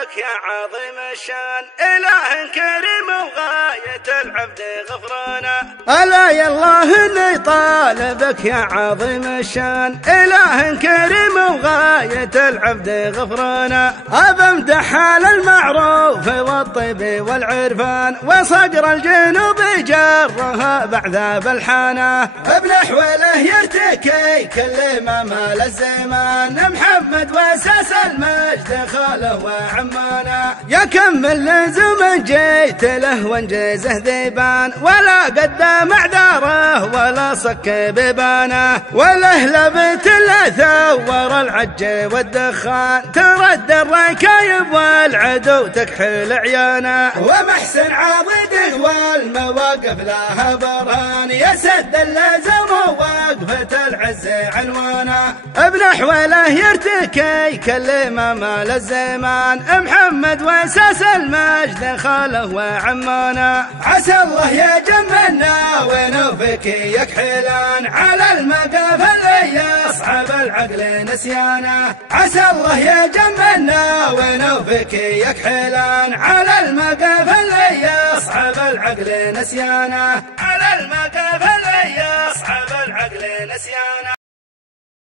بك يا عظيم الشان، إله كريم وغاية العبد غفرانا. ألا يا الله إني طالبك يا عظيم الشان، إله كريم وغاية العبد غفرانا. أبمدح على المعروف والطيب والعرفان، وصقر الجنوب جرها بعد بالحانه. بنحوله يرتكي كل ما مال الزمان، محمد واساس المجد خاله وعمانا. يا كم اللزوم جيت له وانجزه ذيبان، ولا قدم اعذاره ولا صك ببانه. وله لبت لا ثور العج والدخان، ترد الركايب والعدو تكحل عيانه. ومحسن عضده والمواقف لها برهان، يسد اللزم ووقفة العز عنوانه. بنحوله يرتكي كل ما مال الزمان، محمد واساس المجد خاله وعمانا. عسى الله يجملنا ونوفك يكحلان، على المقاف اللي يصعب العقل نسيانه. عسى الله يجملنا ونوفك يكحلان، على المقاف اللي يصعب العقل نسيانه. على المقاف اللي يصعب العقل نسيانه.